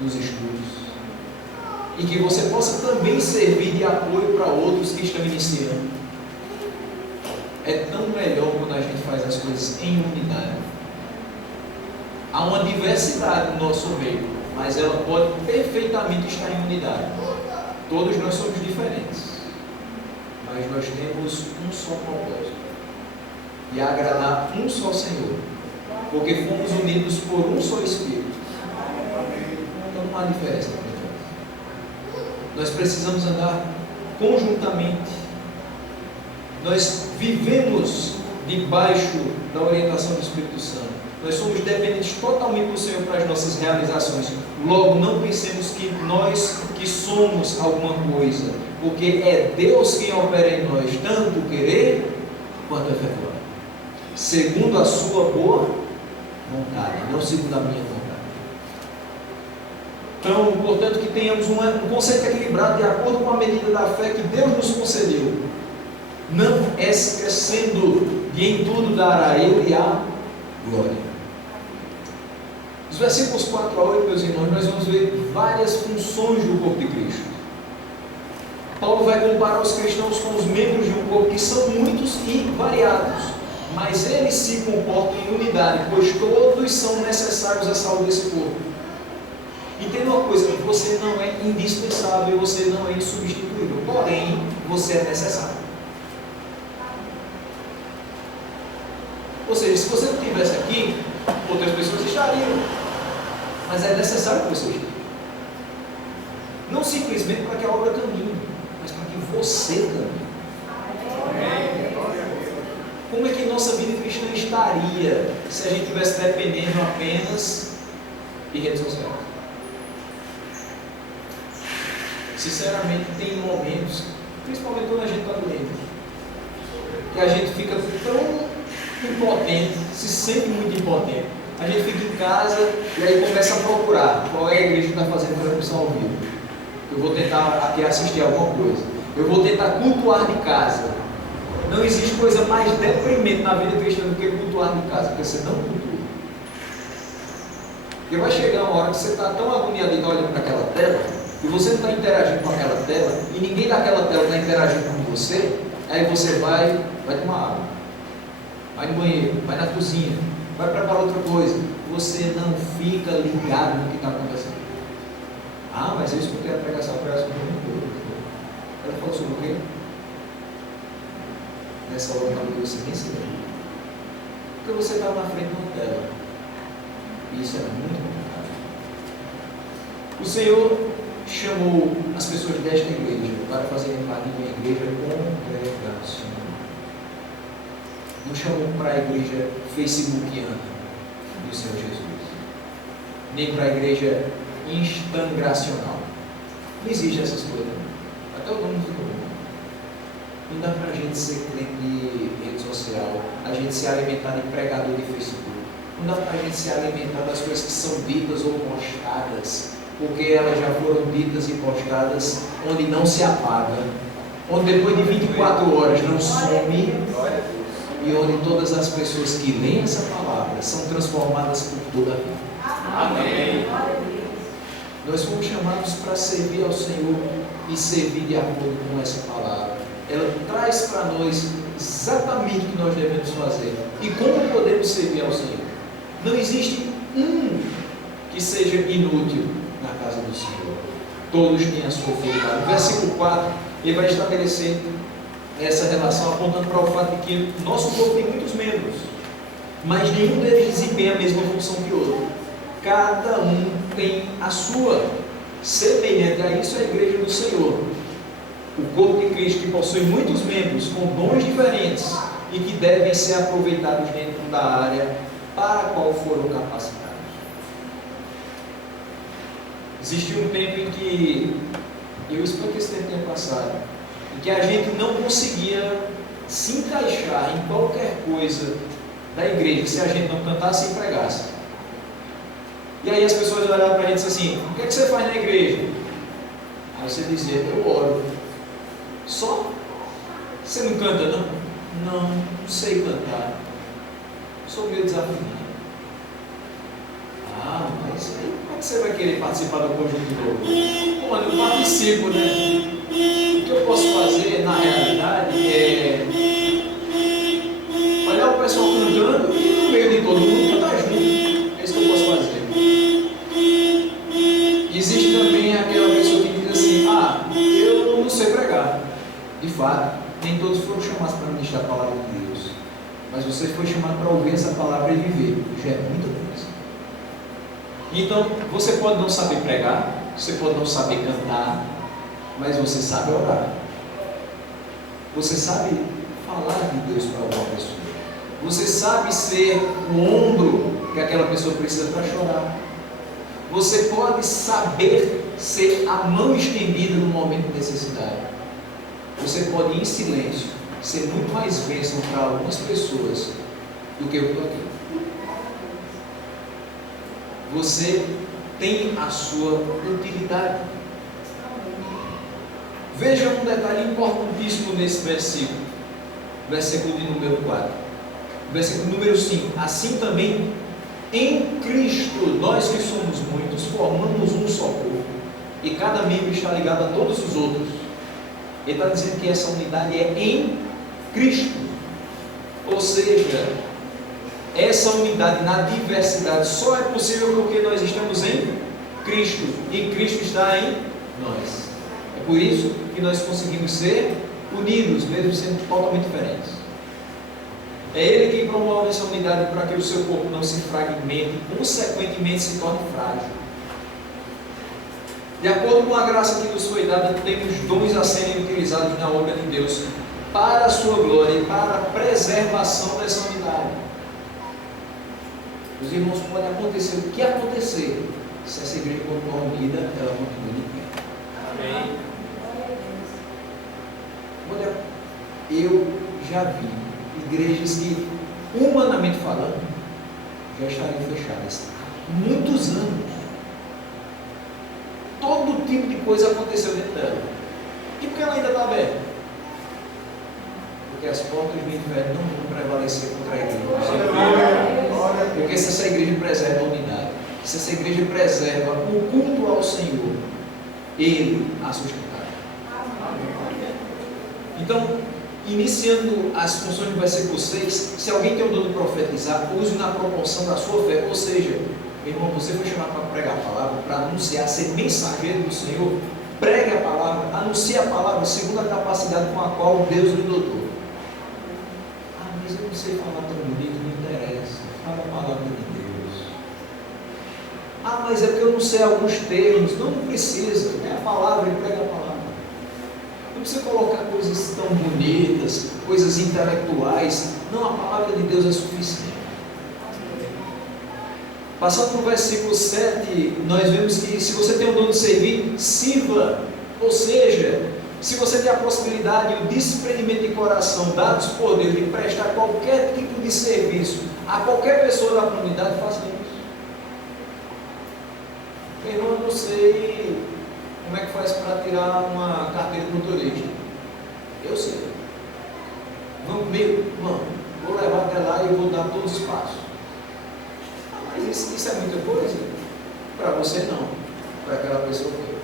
nos estudos. E que você possa também servir de apoio para outros que estão iniciando. É tão melhor quando a gente faz as coisas em unidade. Há uma diversidade no nosso meio, mas ela pode perfeitamente estar em unidade. Todos nós somos diferentes, mas nós temos um só propósito, e agradar um só Senhor, porque fomos unidos por um só Espírito. Então não há diferença entre nós. Nós precisamos andar conjuntamente. Nós vivemos debaixo da orientação do Espírito Santo. Nós somos dependentes totalmente do Senhor para as nossas realizações. Logo, não pensemos que nós que somos alguma coisa, porque é Deus quem opera em nós, tanto o querer quanto efetuar, segundo a sua boa vontade, não segundo a minha vontade. Então, portanto, que tenhamos um conceito equilibrado de acordo com a medida da fé que Deus nos concedeu, não esquecendo de em tudo dar a Ele a glória. Os versículos 4 a 8, meus irmãos, nós vamos ver várias funções do corpo de Cristo. Paulo vai comparar os cristãos com os membros de um corpo que são muitos e variados, mas eles se comportam em unidade, pois todos são necessários à saúde desse corpo. Entenda uma coisa, você não é indispensável, você não é insubstituível, porém, você é necessário. Ou seja, se você não estivesse aqui, outras pessoas estariam, mas é necessário que você esteja. Não simplesmente para que a obra caminhe, mas para que você caminhe. Como é que nossa vida cristã estaria se a gente estivesse dependendo apenas de redes sociais? Sinceramente, tem momentos, principalmente quando a gente está doente, que a gente fica tão impotente, se sente muito impotente. A gente fica em casa e aí começa a procurar qual é a igreja que está fazendo transmissão ao vivo. Eu vou tentar aqui assistir alguma coisa. Eu vou tentar cultuar de casa. Não existe coisa mais deprimente na vida cristã do que cultuar de casa, porque você não cultua. Porque vai chegar uma hora que você está tão agoniado e está olhando para aquela tela, e você não está interagindo com aquela tela, e ninguém daquela tela está interagindo com você, aí você vai tomar água, vai no banheiro, vai na cozinha, vai preparar outra coisa. Você não fica ligado no que está acontecendo. Ah, mas eu escutei a pregação sobre o ela falou sobre o quê? Nessa hora você nem se lembra. Porque você está na frente de uma tela. E isso é muito complicado. O Senhor chamou as pessoas desta igreja para fazerem parte de uma igreja congregacional. Não chamou para a igreja facebookiana do Senhor Jesus, nem para a igreja instangracional. Não existe essas coisas. Até o nome ficou bom. Não dá para a gente ser crente de rede social, a gente se alimentar de pregador de Facebook. Não dá para a gente se alimentar das coisas que são ditas ou postadas, porque elas já foram ditas e postadas onde não se apaga, onde depois de 24 horas não some, e onde todas as pessoas que leem essa palavra são transformadas por toda a vida. Amém. Nós fomos chamados para servir ao Senhor e servir de acordo com essa palavra. Ela traz para nós exatamente o que nós devemos fazer e como podemos servir ao Senhor. Não existe um que seja inútil na casa do Senhor. Todos têm a sua utilidade. No versículo 4, ele vai estabelecer essa relação, apontando para o fato de que nosso corpo tem muitos membros, mas nenhum deles desempenha a mesma função que o outro. Cada um tem a sua. Semelhante a isso é a igreja do Senhor, o corpo de Cristo, que possui muitos membros com dons diferentes e que devem ser aproveitados dentro da área para a qual foram capacitados. Existiu um tempo em que, eu espero que esse tempo tenha passado, em que a gente não conseguia se encaixar em qualquer coisa da igreja se a gente não cantasse e pregasse. E aí as pessoas olhavam para a gente e diziam assim: o que é que você faz na igreja? Aí você dizia: eu oro. Só? Você não canta não? Não sei cantar. Sou meio desafinado. Ah, mas aí como é que você vai querer participar do conjunto do louvor? Mano, eu participo, né? O que eu posso fazer na realidade é olhar o pessoal cantando e no meio de todo mundo cantar junto. É isso que eu posso fazer. Existe também aquela pessoa que diz assim: ah, ministrar a palavra de Deus, mas você foi chamado para ouvir essa palavra e viver. Já é muita coisa. Então, você pode não saber pregar, você pode não saber cantar, mas você sabe orar. Você sabe falar de Deus para alguma pessoa. Você sabe ser o ombro que aquela pessoa precisa para chorar. Você pode saber ser a mão estendida no momento de necessidade. Você pode, em silêncio, ser muito mais bênção para algumas pessoas do que eu estou aqui. Você tem a sua utilidade. Veja um detalhe importantíssimo nesse versículo. Versículo de número 4. Versículo número 5. Assim também, em Cristo, nós que somos muitos, formamos um só corpo, e cada membro está ligado a todos os outros. Ele está dizendo que essa unidade é em Cristo. Ou seja, essa unidade na diversidade só é possível porque nós estamos em Cristo, e Cristo está em nós. É por isso que nós conseguimos ser unidos, mesmo sendo totalmente diferentes. É Ele quem promove essa unidade para que o seu corpo não se fragmente e, consequentemente, se torne frágil. De acordo com a graça que nos foi dada, temos dons a serem utilizados na obra de Deus para a sua glória e para a preservação dessa unidade. Os irmãos, pode acontecer o que acontecer, se essa igreja continuar unida, ela continua de pé. Amém. Olha, eu já vi igrejas que, humanamente falando, já estariam fechadas há muitos anos. Todo tipo de coisa aconteceu dentro dela. E por que ela ainda está aberta? Porque as portas do inferno não vão prevalecer contra a igreja. Porque se essa igreja preserva a unidade, se essa igreja preserva o culto ao Senhor, Ele a sustentará. Então, iniciando as funções do versículo 6, se alguém tem o dom de profetizar, use na proporção da sua fé. Ou seja, irmão, você foi chamado para pregar a palavra, para anunciar, ser mensageiro do Senhor. Pregue a palavra, anuncie a palavra segundo a capacidade com a qual Deus lhe dotou. Ah, mas eu não sei falar tão bonito, não interessa. Fala a palavra de Deus. Ah, mas é porque eu não sei alguns termos. Não, não precisa. É a palavra e prega a palavra. Não precisa colocar coisas tão bonitas, coisas intelectuais. Não, a palavra de Deus é suficiente. Passando para o versículo 7, nós vemos que se você tem o dom de servir, sirva. Ou seja, se você tem a possibilidade e o desprendimento de coração dados por Deus de prestar qualquer tipo de serviço a qualquer pessoa da comunidade, faça isso. Meu irmão, eu não sei como é que faz para tirar uma carteira de motorista. Eu sei. Vamos, vou levar até lá e eu vou dar todos os passos. Mas isso é muita coisa? Para você não, para aquela pessoa foi.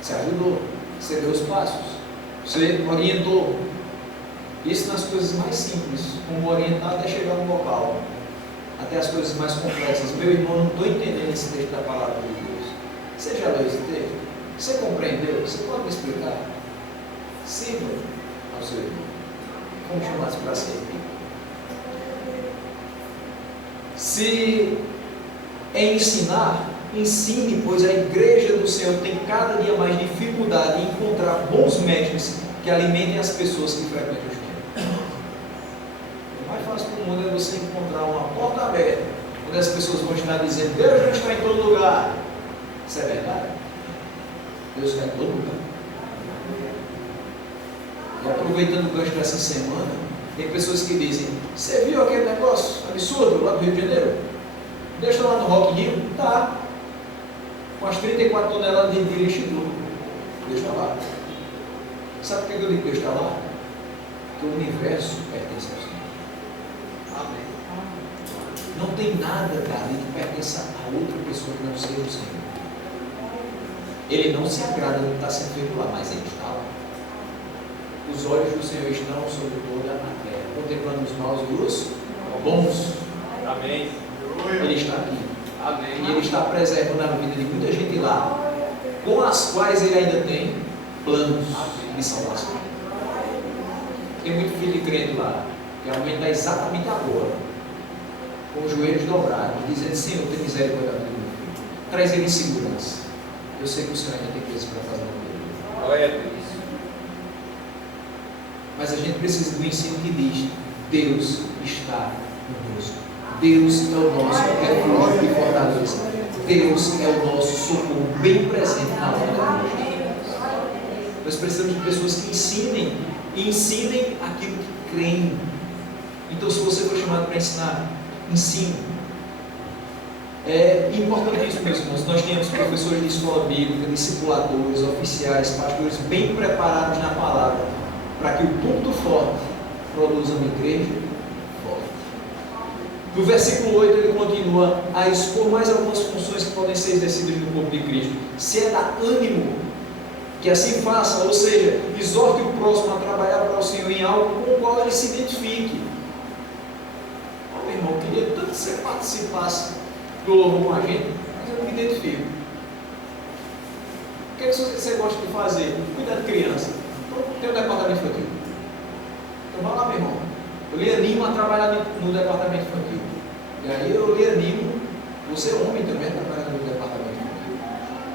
Você ajudou, você deu os passos, você orientou. Isso nas coisas mais simples, como orientar até chegar no local, até as coisas mais complexas. Meu irmão, não estou entendendo esse texto da palavra de Deus. Você já leu esse texto? Você compreendeu? Você pode me explicar? Sirva ao seu irmão. Como chamados para servir? Se é ensinar, ensine, pois a igreja do Senhor tem cada dia mais dificuldade em encontrar bons mestres que alimentem as pessoas que frequentam os templos. O mais fácil do mundo é você encontrar uma porta aberta, onde as pessoas vão estar dizendo: Deus não está em todo lugar. Isso é verdade? Deus está em todo lugar. E aproveitando o gancho dessa semana, tem pessoas que dizem: você viu aquele negócio absurdo lá do Rio de Janeiro? Deus está lá no Rock in Rio? Tá. Com as 34 toneladas de lixo e tudo. Deus está lá. Sabe por que eu digo que Deus está lá? Porque o universo pertence ao Senhor. Amém. Não tem nada ali que pertença a outra pessoa que não seja o Senhor. Ele não se agrada do que está sendo feito lá, mas Ele está lá. Os olhos do Senhor estão sobre toda a terra, contemplando os maus e os bons. Amém. Ele está aqui. Amém. E Ele está preservando a vida de muita gente lá, com as quais Ele ainda tem planos de salvação. Tem muito filho de crente lá, que a mãe está exatamente agora, com os joelhos dobrados, dizendo: Senhor, tem misericórdia do meu filho, traz ele em segurança. Eu sei que o Senhor ainda tem coisas para fazer na vida dele. Glória a Deus. Mas a gente precisa do ensino que diz: Deus está conosco. Deus é o nosso refúgio e fortaleza. Deus é o nosso socorro bem presente na hora da angústia. Nós precisamos de pessoas que ensinem aquilo que creem. Então, se você for chamado para ensinar, ensine. É importantíssimo, meus irmãos, nós temos professores de escola bíblica, discipuladores, oficiais, pastores bem preparados na palavra, para que o ponto forte produza uma igreja forte. No versículo 8 ele continua a expor mais algumas funções que podem ser exercidas no corpo de Cristo. Se é dar ânimo, que assim faça, ou seja, exorte o próximo a trabalhar para o Senhor em algo com o qual ele se identifique. Meu irmão, eu queria tanto que você participasse do louvor com a gente, mas eu não me identifico. O que é que você gosta de fazer? Cuidar de criança. Então, tem um departamento infantil. Então, vai lá, meu irmão. Eu lhe animo a trabalhar no departamento infantil. E aí eu lhe animo, você é homem também, a trabalhar no departamento infantil.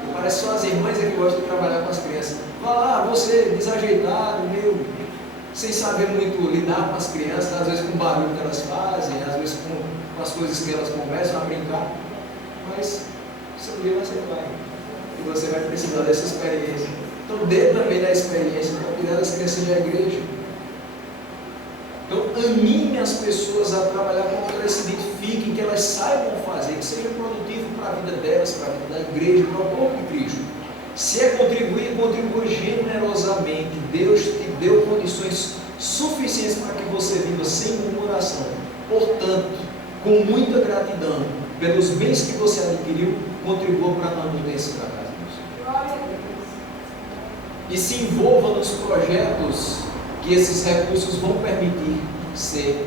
Porque parece só as irmãs é que gostam de trabalhar com as crianças. Vai lá, você desajeitado, meio sem saber muito lidar com as crianças, às vezes com o barulho que elas fazem, às vezes com as coisas que elas começam a brincar. Mas seu dia você vai. E você vai precisar dessa experiência. Então dê também da experiência para cuidar das crianças da igreja. Então anime as pessoas a trabalhar com que elas se identifiquem, que elas saibam fazer, que seja produtivo para a vida delas, para a vida da igreja, para o corpo de Cristo. Se é contribuir, contribua generosamente. Deus te deu condições suficientes para que você viva sem murmuração. Portanto, com muita gratidão pelos bens que você adquiriu, contribua para a manutenção da casa de Deus. E se envolva nos projetos que esses recursos vão permitir ser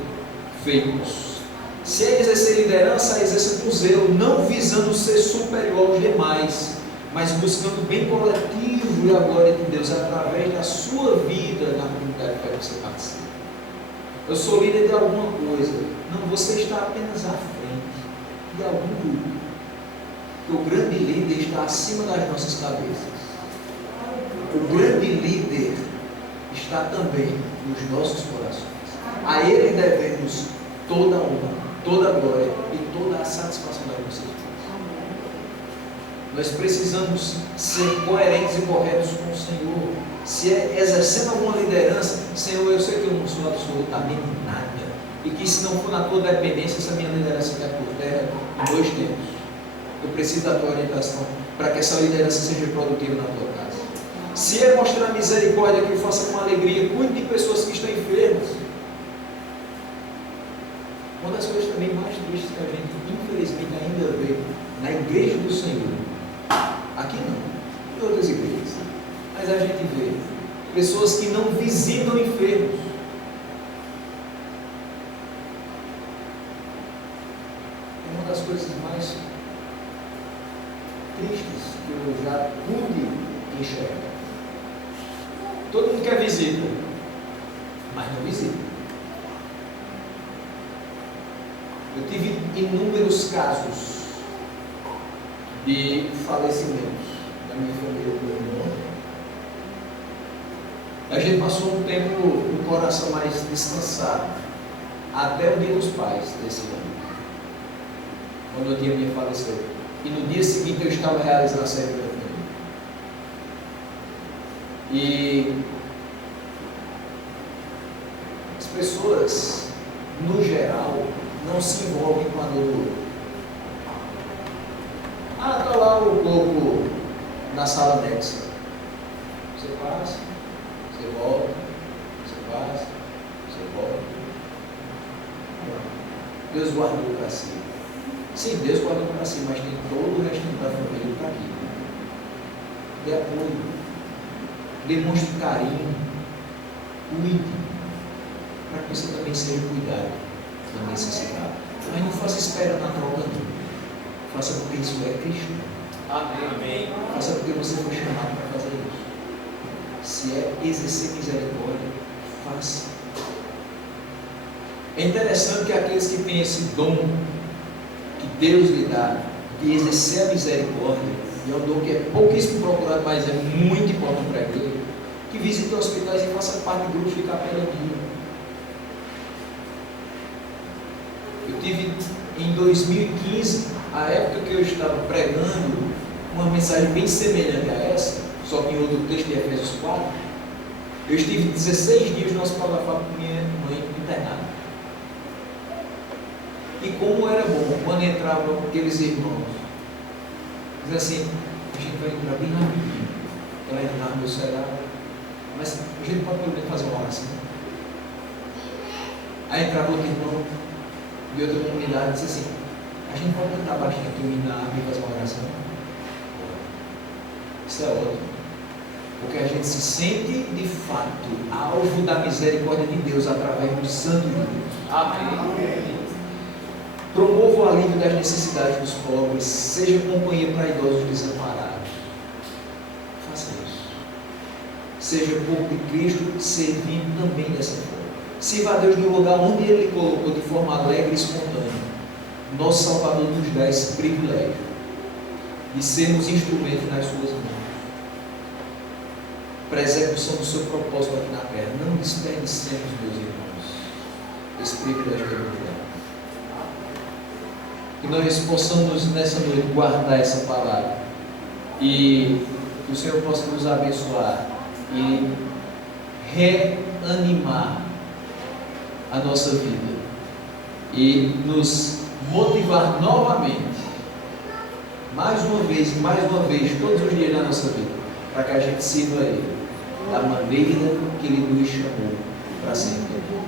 feitos. Se é exercer liderança, exerça com zelo, não visando ser superior aos demais, mas buscando o bem coletivo e a glória de Deus através da sua vida na comunidade que você participa. Eu sou líder de alguma coisa. Não, você está apenas à frente de algum grupo. O grande líder está acima das nossas cabeças. O grande líder está também nos nossos corações. A Ele devemos toda a honra, toda a glória e toda a satisfação da nossa vida. Nós precisamos ser coerentes e corretos com o Senhor. Se é exercendo alguma liderança, Senhor, eu sei que eu não sou absolutamente nada. E que se não for na tua dependência, essa minha liderança cai por terra em 2 tempos. Eu preciso da tua orientação para que essa liderança seja produtiva na tua casa. Se é mostrar misericórdia, que eu faça com alegria, cuide de pessoas que estão enfermas. Uma das coisas também mais tristes que a gente, infelizmente, ainda vê na igreja do Senhor, aqui não, em outras igrejas, mas a gente vê pessoas que não visitam enfermos. É uma das coisas mais tristes que eu já pude enxergar. Todo mundo quer visita, mas não visita. Eu tive inúmeros casos de falecimentos da minha família, do meu irmão. A gente passou um tempo no coração mais descansado, até o dia dos pais desse ano, quando a tia minha faleceu. E no dia seguinte eu estava realizando a saída da família. E as pessoas, no geral, não se envolvem com a dor do outro. Ah, está lá o corpo na sala anexa. Você passa, você volta, você passa, você volta. Deus guardou para si. Sim, Deus guardou para si, mas tem todo o restante da família para aqui. Dê apoio. Demonstre carinho. Cuide. Para que você também seja cuidado da necessidade. Mas não faça esperando na troca, não. Faça porque isso é Cristo. Amém. Faça porque você foi chamado para fazer isso. Se é exercer misericórdia, faça. É interessante que aqueles que têm esse dom que Deus lhe dá, de exercer a misericórdia, e é um dom que é pouquíssimo procurado, mas é muito importante para a igreja, que visitem hospitais e façam parte de grupos de capelania. Eu tive em 2015, a época que eu estava pregando uma mensagem bem semelhante a essa, só que em outro texto de Efésios 4, eu estive 16 dias no hospital da fábrica com minha mãe internada. E como era bom quando entravam aqueles irmãos, diz assim, a gente vai entrar bem rapidinho. Ela entrava no meu celular, mas a gente pode pelo menos fazer uma oração. Aí entrava outro irmão de outra comunidade e disse assim, a gente pode cantar baixinho aqui na árvore e fazer uma oração? Isso é ótimo. Porque a gente se sente de fato alvo da misericórdia de Deus através do Santo de Deus. Amém. Promova o alívio das necessidades dos pobres, seja companhia para idosos desamparados. Faça isso. Seja povo de Cristo, servindo também dessa forma. Sirva a Deus no lugar onde Ele colocou de forma alegre e espontânea. Nosso Salvador nos dá esse privilégio de sermos instrumentos nas suas mãos para a execução do seu propósito aqui na terra. Não desperdicemos, meus irmãos, esse privilégio que Ele nos dá. Que nós possamos nessa noite guardar essa palavra e que o Senhor possa nos abençoar e reanimar a nossa vida e nos motivar novamente, mais uma vez, todos os dias da nossa vida, para que a gente sirva a Ele da maneira que Ele nos chamou para sempre.